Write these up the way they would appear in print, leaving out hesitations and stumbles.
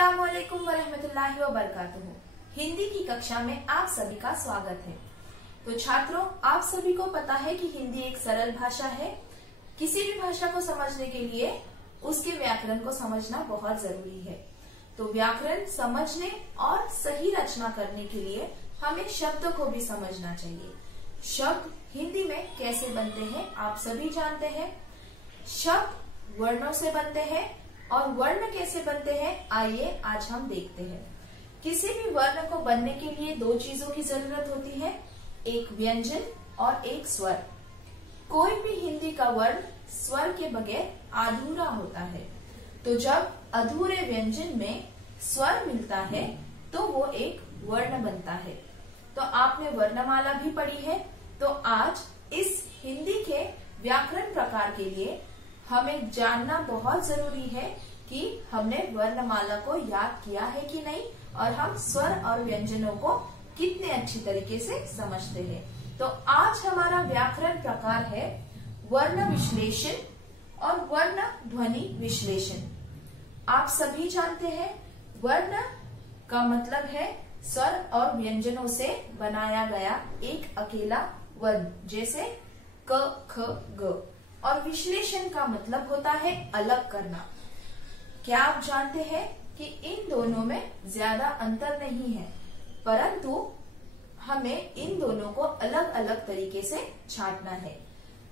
अस्सलामुअलैकुम वरहमतुल्लाहि वबरकातुहू। हिंदी की कक्षा में आप सभी का स्वागत है। तो छात्रों, आप सभी को पता है कि हिंदी एक सरल भाषा है। किसी भी भाषा को समझने के लिए उसके व्याकरण को समझना बहुत जरूरी है। तो व्याकरण समझने और सही रचना करने के लिए हमें शब्द को भी समझना चाहिए। शब्द हिंदी में कैसे बनते हैं आप सभी जानते हैं। शब्द वर्णों से बनते हैं और वर्ण कैसे बनते हैं आइए आज हम देखते हैं। किसी भी वर्ण को बनने के लिए दो चीजों की जरूरत होती है, एक व्यंजन और एक स्वर। कोई भी हिंदी का वर्ण स्वर के बगैर अधूरा होता है। तो जब अधूरे व्यंजन में स्वर मिलता है तो वो एक वर्ण बनता है। तो आपने वर्णमाला भी पढ़ी है। तो आज इस हिंदी के व्याकरण प्रकार के लिए हमें जानना बहुत जरूरी है कि हमने वर्णमाला को याद किया है कि नहीं और हम स्वर और व्यंजनों को कितने अच्छी तरीके से समझते हैं। तो आज हमारा व्याकरण प्रकार है वर्ण विश्लेषण और वर्ण ध्वनि विश्लेषण। आप सभी जानते हैं वर्ण का मतलब है स्वर और व्यंजनों से बनाया गया एक अकेला वर्ण, जैसे क ख ग। और विश्लेषण का मतलब होता है अलग करना। क्या आप जानते हैं कि इन दोनों में ज्यादा अंतर नहीं है, परंतु हमें इन दोनों को अलग अलग तरीके से छांटना है।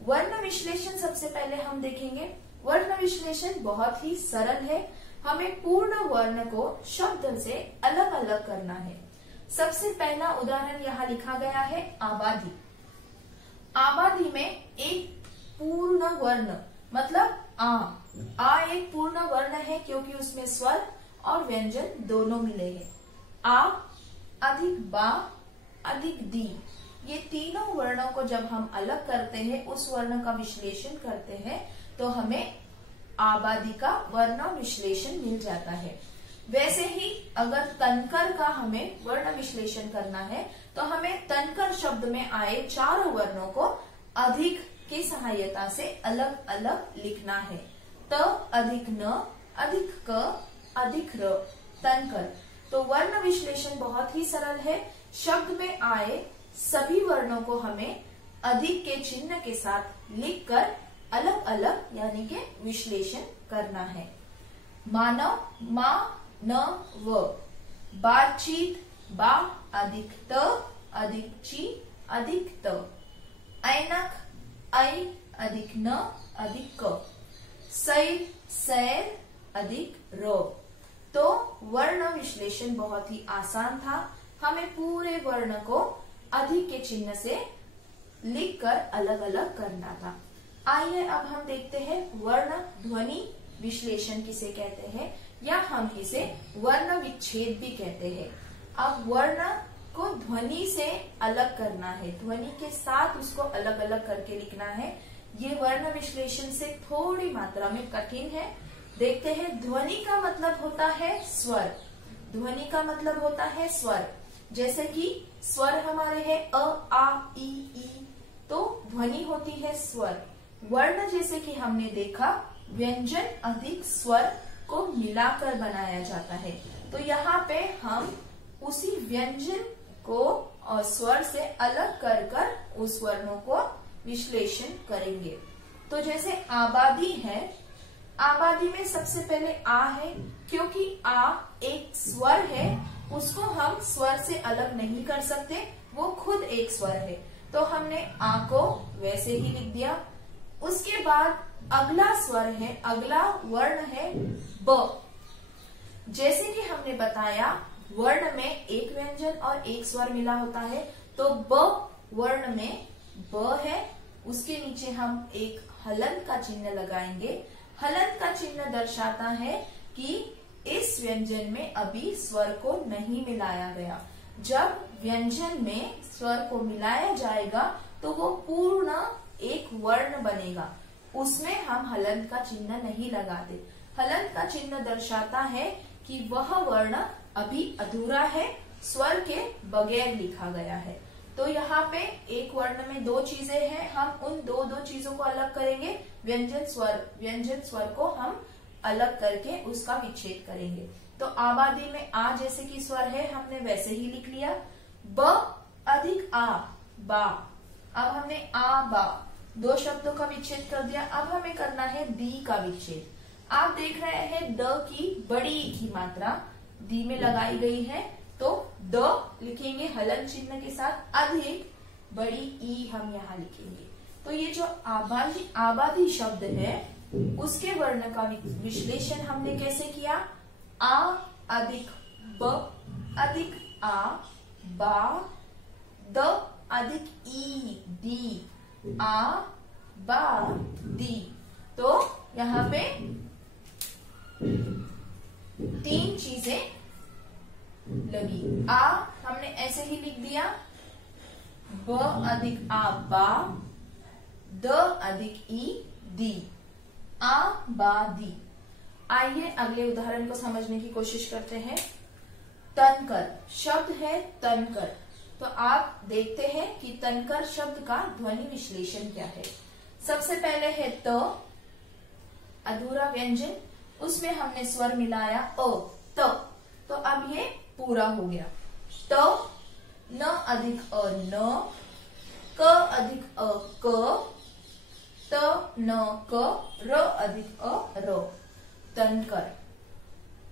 वर्ण विश्लेषण सबसे पहले हम देखेंगे। वर्ण विश्लेषण बहुत ही सरल है। हमें पूर्ण वर्ण को शब्द से अलग अलग करना है। सबसे पहला उदाहरण यहाँ लिखा गया है आबादी। आबादी में एक पूर्ण वर्ण मतलब आ एक पूर्ण वर्ण है क्योंकि उसमें स्वर और व्यंजन दोनों मिले हैं। आ अधिक बा अधिक दी, ये तीनों वर्णों को जब हम अलग करते हैं, उस वर्ण का विश्लेषण करते हैं, तो हमें आबादी का वर्ण विश्लेषण मिल जाता है। वैसे ही अगर तनकर का हमें वर्ण विश्लेषण करना है तो हमें तनकर शब्द में आए चारों वर्णों को अधिक की सहायता से अलग अलग लिखना है। त अधिक न अधिक क अधिक र, तनकर। तो वर्ण विश्लेषण बहुत ही सरल है। शब्द में आए सभी वर्णों को हमें अधिक के चिन्ह के साथ लिखकर अलग अलग यानी के विश्लेषण करना है। मानव मा न व, बातचीत बा अधिक त अधिक ची अधिक त, ऐनक ऐ अधिक न अधिक क, सैर सैर अधिक रो। तो वर्ण विश्लेषण बहुत ही आसान था। हमें पूरे वर्ण को अधिक के चिन्ह से लिखकर अलग अलग करना था। आइए अब हम देखते हैं वर्ण ध्वनि विश्लेषण किसे कहते हैं, या हम इसे वर्ण विच्छेद भी कहते हैं। अब वर्ण को ध्वनि से अलग करना है, ध्वनि के साथ उसको अलग अलग करके लिखना है। ये वर्ण विश्लेषण से थोड़ी मात्रा में कठिन है। देखते हैं। ध्वनि का मतलब होता है स्वर। ध्वनि का मतलब होता है स्वर। जैसे कि स्वर हमारे हैं अ आ ई ई, तो ध्वनि होती है स्वर। वर्ण जैसे कि हमने देखा व्यंजन अधिक स्वर को मिलाकर बनाया जाता है। तो यहाँ पे हम उसी व्यंजन को और स्वर से अलग कर कर उस वर्णों को विश्लेषण करेंगे। तो जैसे आबादी है, आबादी में सबसे पहले आ है, क्योंकि आ एक स्वर है, उसको हम स्वर से अलग नहीं कर सकते, वो खुद एक स्वर है। तो हमने आ को वैसे ही लिख दिया। उसके बाद अगला स्वर है, अगला वर्ण है ब। जैसे कि हमने बताया वर्ण में एक व्यंजन और एक स्वर मिला होता है, तो ब वर्ण में ब है, उसके नीचे हम एक हलंत का चिन्ह लगाएंगे। हलंत का चिन्ह दर्शाता है कि इस व्यंजन में अभी स्वर को नहीं मिलाया गया। जब व्यंजन में स्वर को मिलाया जाएगा तो वो पूर्ण एक वर्ण बनेगा, उसमें हम हलंत का चिन्ह नहीं लगाते। हलंत का चिन्ह दर्शाता है कि वह वर्ण अभी अधूरा है, स्वर के बगैर लिखा गया है। तो यहाँ पे एक वर्ण में दो चीजें हैं, हम उन दो चीजों को अलग करेंगे। व्यंजन स्वर को हम अलग करके उसका विच्छेद करेंगे। तो आबादी में आ जैसे कि स्वर है हमने वैसे ही लिख लिया। ब अधिक आ, बा। अब हमने आ बा दो शब्दों का विच्छेद कर दिया। अब हमें करना है दी का विच्छेद। आप देख रहे हैं द की बड़ी ई की मात्रा दी में लगाई गई है, तो द लिखेंगे हलन चिन्ह के साथ, अधिक बड़ी ई हम यहाँ लिखेंगे। तो ये जो आबादी शब्द है उसके वर्ण का विश्लेषण हमने कैसे किया? आ अधिक ब अधिक आ, बा, द अधिक ई, दी, आ, बा, दी। तो यहाँ पे 3 चीजें लगी। आ हमने ऐसे ही लिख दिया, ब अधिक आ, बा, द अधिक ई, दी, आ, बा, दी। आइए अगले उदाहरण को समझने की कोशिश करते हैं। तनकर शब्द है तनकर। तो आप देखते हैं कि तनकर शब्द का ध्वनि विश्लेषण क्या है। सबसे पहले है त, अधूरा व्यंजन, उसमें हमने स्वर मिलाया अ, त। तो अब ये पूरा हो गया। त न अधिक अ, न, क अधिक अ, क, त न क, र अधिक अ, र। तनकर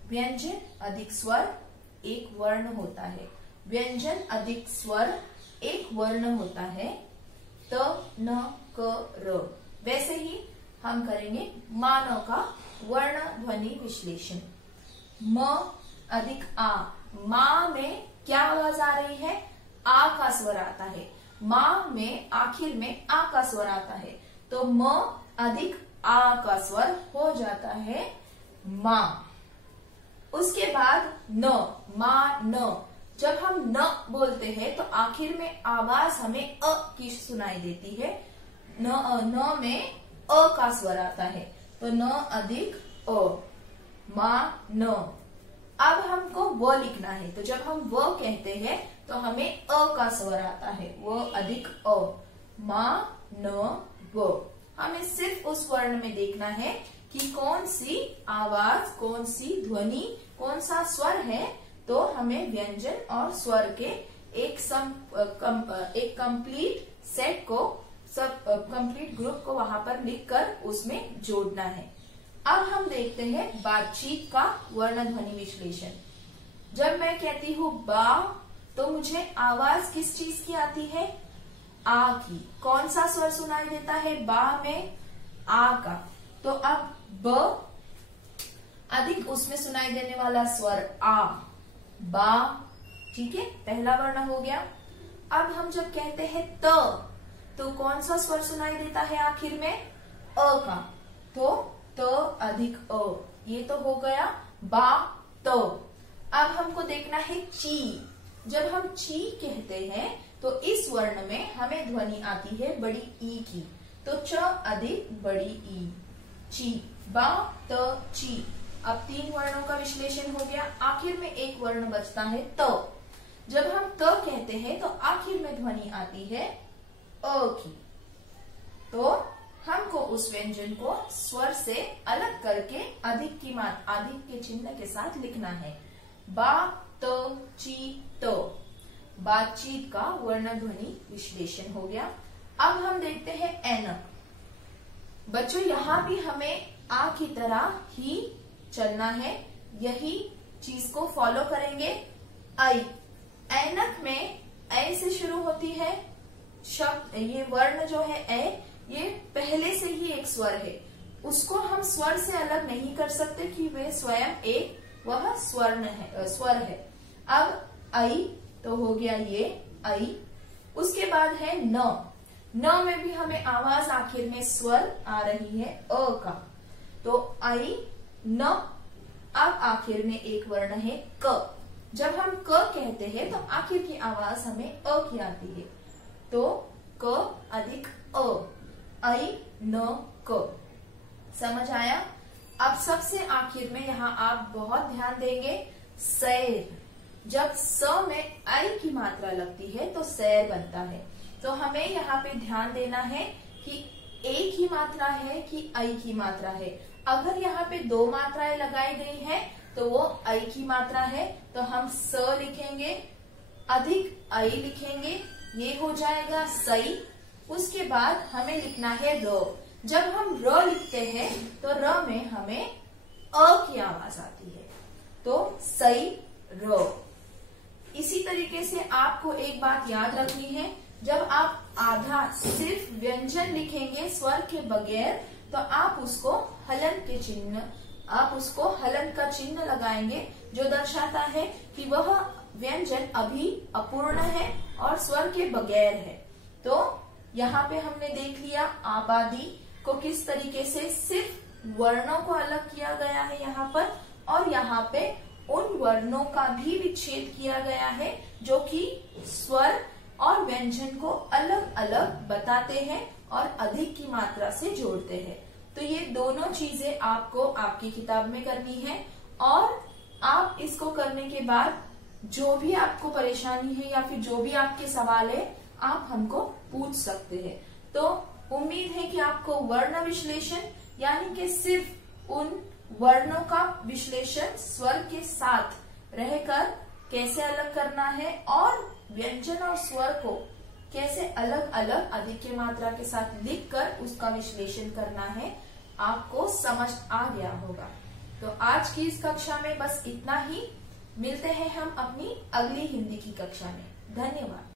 व्यंजन अधिक स्वर एक वर्ण होता है। व्यंजन अधिक स्वर एक वर्ण होता है। त न क र। वैसे ही हम करेंगे मानव का वर्ण ध्वनि विश्लेषण। म अधिक आ, माँ में क्या आवाज आ रही है? आ का स्वर आता है। माँ में आखिर में आ का स्वर आता है, तो म अधिक आ का स्वर हो जाता है माँ। उसके बाद न, मा न। जब हम न बोलते हैं तो आखिर में आवाज हमें अ की सुनाई देती है। न में अ का स्वर आता है, तो न अधिक अ, मा न। अब हमको व लिखना है, तो जब हम व कहते हैं तो हमें अ का स्वर आता है, व अधिक अ, मा न व। हमें सिर्फ उस वर्ण में देखना है कि कौन सी आवाज, कौन सी ध्वनि, कौन सा स्वर है। तो हमें व्यंजन और स्वर के एक कंप्लीट सेट को, कंप्लीट ग्रुप को वहां पर लिखकर उसमें जोड़ना है। अब हम देखते हैं बातचीत का वर्ण ध्वनि विश्लेषण। जब मैं कहती हूँ बा, तो मुझे आवाज किस चीज की आती है? आ की। कौन सा स्वर सुनाई देता है बा में? आ का। तो अब ब अधिक उसमें सुनाई देने वाला स्वर आ, बा। ठीक है, पहला वर्ण हो गया। अब हम जब कहते हैं त, तो कौन सा स्वर सुनाई देता है आखिर में? अ का। तो त अधिक अ, ये तो हो गया बा त। अब हमको देखना है ची। जब हम ची कहते हैं तो इस वर्ण में हमें ध्वनि आती है बड़ी ई की, तो च अधिक बड़ी ई, ची, बा त ची। अब 3 वर्णों का विश्लेषण हो गया। आखिर में एक वर्ण बचता है त। जब हम त कहते हैं तो आखिर में ध्वनि आती है अ की, तो हमको उस व्यंजन को स्वर से अलग करके अधिक के चिन्ह के साथ लिखना है। बा त ची त। बातचीत का वर्ण ध्वनि विश्लेषण हो गया। अब हम देखते हैं ऐनक। बच्चों यहाँ भी हमें आ की तरह ही चलना है, यही चीज को फॉलो करेंगे। आई, ऐनक में ऐ से शुरू होती है शब्द। ये वर्ण जो है ए, ये पहले से ही एक स्वर है, उसको हम स्वर से अलग नहीं कर सकते कि वे स्वयं एक वह स्वर है। अब आई तो हो गया ये आई। उसके बाद है न। न में भी हमें आवाज आखिर में स्वर आ रही है अ का, तो आई न। अब आखिर में एक वर्ण है क। जब हम क कहते हैं तो आखिर की आवाज हमें अ की आती है, तो क अधिक अ, आई न क। समझ आया? अब सबसे आखिर में यहाँ आप बहुत ध्यान देंगे, सैर। जब स में आई की मात्रा लगती है तो सैर बनता है। तो हमें यहाँ पे ध्यान देना है कि ए की मात्रा है कि आई की मात्रा है। अगर यहाँ पे 2 मात्राएं लगाई गई हैं तो वो ऐ की मात्रा है, तो हम स लिखेंगे, अधिक ऐ लिखेंगे, ये हो जाएगा सई। उसके बाद हमें लिखना है र। जब हम र लिखते हैं तो र में हमें अ की आवाज आती है, तो सई र। इसी तरीके से आपको एक बात याद रखनी है, जब आप आधा सिर्फ व्यंजन लिखेंगे स्वर के बगैर, तो आप उसको हलन का चिन्ह लगाएंगे, जो दर्शाता है कि वह व्यंजन अभी अपूर्ण है और स्वर के बगैर है। तो यहाँ पे हमने देख लिया आबादी को किस तरीके से सिर्फ वर्णों को अलग किया गया है यहाँ पर, और यहाँ पे उन वर्णों का भी विच्छेद किया गया है जो कि स्वर और व्यंजन को अलग अलग बताते हैं और अधिक की मात्रा से जोड़ते हैं। तो ये दोनों चीजें आपको आपकी किताब में करनी है, और आप इसको करने के बाद जो भी आपको परेशानी है या फिर जो भी आपके सवाल है, आप हमको पूछ सकते हैं। तो उम्मीद है कि आपको वर्ण विश्लेषण यानी कि सिर्फ उन वर्णों का विश्लेषण स्वर के साथ रहकर कैसे अलग करना है और व्यंजन और स्वर को कैसे अलग अलग अधिक की मात्रा के साथ लिखकर उसका विश्लेषण करना है, आपको समझ आ गया होगा। तो आज की इस कक्षा में बस इतना ही। मिलते हैं हम अपनी अगली हिंदी की कक्षा में। धन्यवाद।